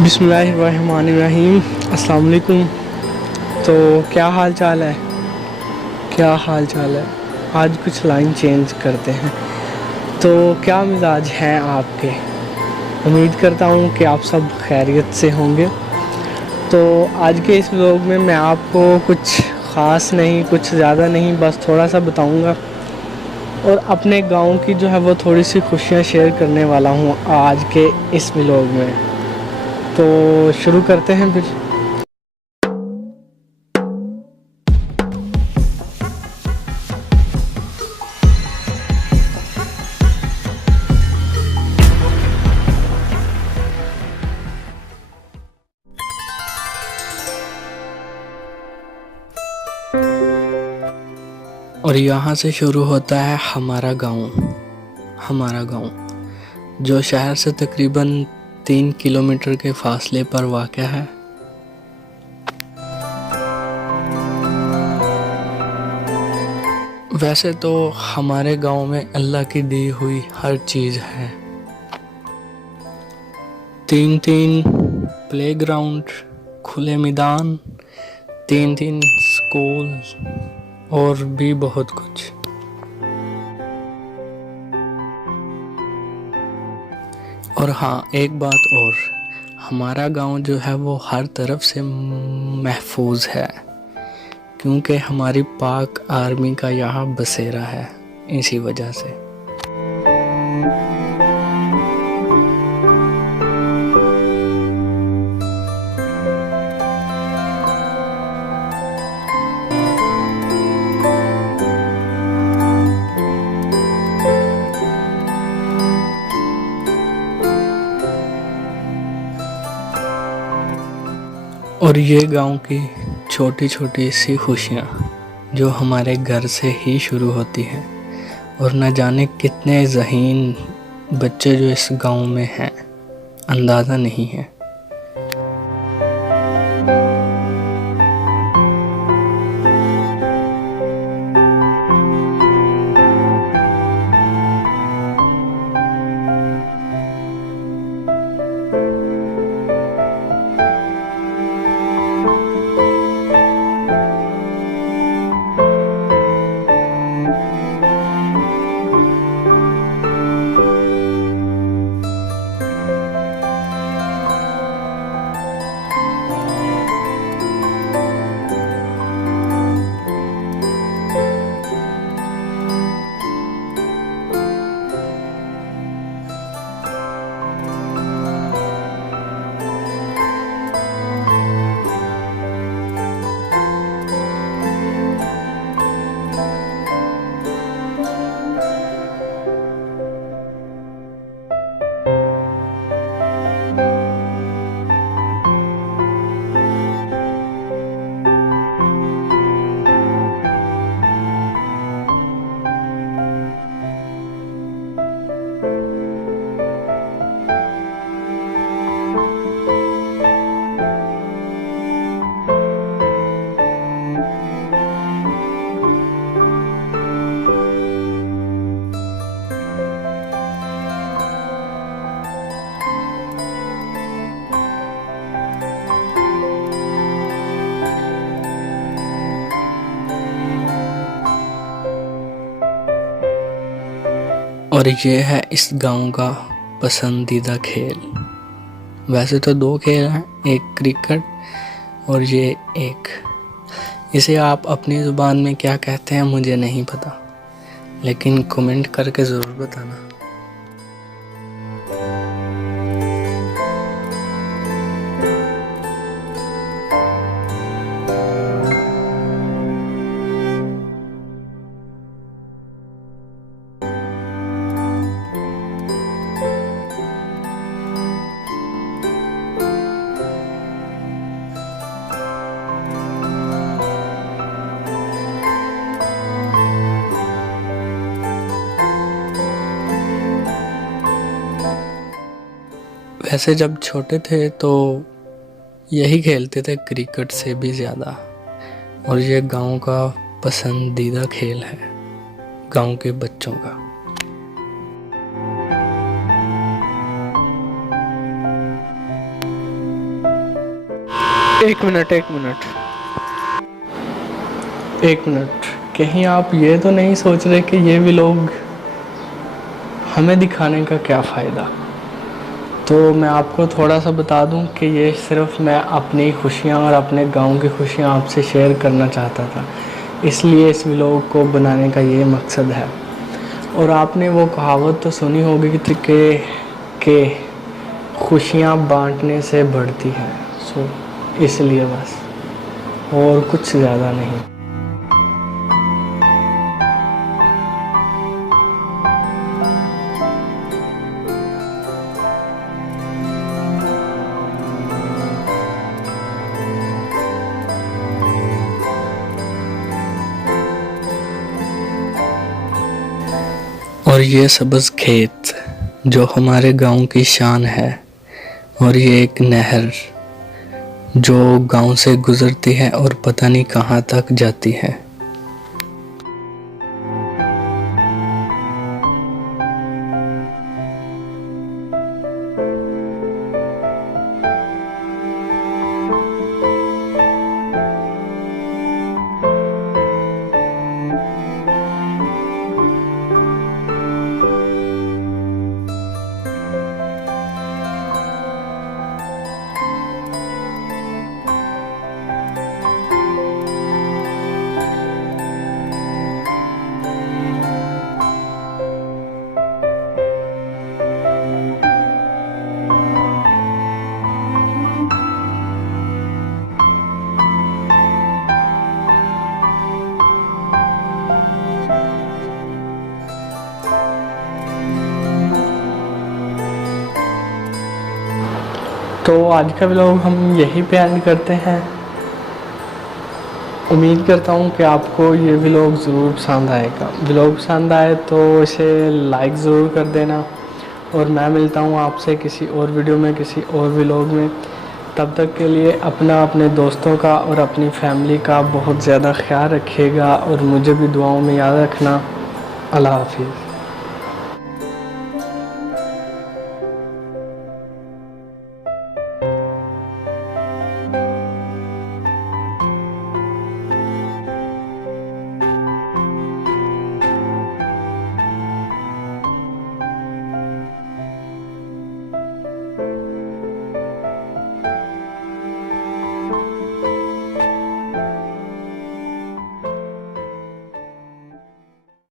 बिस्मिल्लाहिर्रहमानिर्रहीम। अस्सलाम वालेकुम। तो क्या हाल चाल है? आज कुछ लाइन चेंज करते हैं। तो क्या मिजाज हैं आपके? उम्मीद करता हूँ कि आप सब खैरियत से होंगे। तो आज के इस व्लॉग में मैं आपको कुछ ख़ास नहीं, कुछ ज़्यादा नहीं, बस थोड़ा सा बताऊँगा और अपने गांव की जो है वो थोड़ी सी खुशियाँ शेयर करने वाला हूँ आज के इस व्लॉग में। तो शुरू करते हैं फिर। और यहाँ से शुरू होता है हमारा गांव जो शहर से तकरीबन 3 किलोमीटर के फासले पर वाक़ है। वैसे तो हमारे गांव में अल्लाह की दी हुई हर चीज़ है। 3 प्लेग्राउंड, खुले मैदान, 3 स्कूल और भी बहुत कुछ। और हाँ, एक बात और, हमारा गांव जो है वो हर तरफ से महफूज है क्योंकि हमारी पाक आर्मी का यहाँ बसेरा है। इसी वजह से और ये गांव की छोटी छोटी सी खुशियाँ जो हमारे घर से ही शुरू होती हैं और न जाने कितने ज़हीन बच्चे जो इस गांव में हैं, अंदाज़ा नहीं है। और ये है इस गांव का पसंदीदा खेल। वैसे तो 2 खेल हैं, एक क्रिकेट और ये एक, इसे आप अपनी ज़ुबान में क्या कहते हैं मुझे नहीं पता, लेकिन कमेंट करके ज़रूर बताना। वैसे जब छोटे थे तो यही खेलते थे क्रिकेट से भी ज़्यादा, और ये गांव का पसंदीदा खेल है गांव के बच्चों का। एक मिनट कहीं आप ये तो नहीं सोच रहे कि ये व्लॉग हमें दिखाने का क्या फ़ायदा। तो मैं आपको थोड़ा सा बता दूं कि ये सिर्फ मैं अपनी खुशियाँ और अपने गांव की खुशियाँ आपसे शेयर करना चाहता था, इसलिए इस व्लॉग को बनाने का ये मकसद है। और आपने वो कहावत तो सुनी होगी कि खुशियाँ बांटने से बढ़ती हैं। सो इसलिए बस, और कुछ ज़्यादा नहीं। और ये सब्ज़ खेत जो हमारे गांव की शान है, और ये एक नहर जो गांव से गुज़रती है और पता नहीं कहाँ तक जाती है। तो आज का व्लॉग हम यहीं पे एंड करते हैं। उम्मीद करता हूँ कि आपको ये व्लॉग ज़रूर पसंद आएगा। व्लॉग पसंद आए तो इसे लाइक ज़रूर कर देना, और मैं मिलता हूँ आपसे किसी और वीडियो में, किसी और व्लॉग में। तब तक के लिए अपने दोस्तों का और अपनी फैमिली का बहुत ज़्यादा ख्याल रखिएगा, और मुझे भी दुआओं में याद रखना। अल्लाह हाफिज़।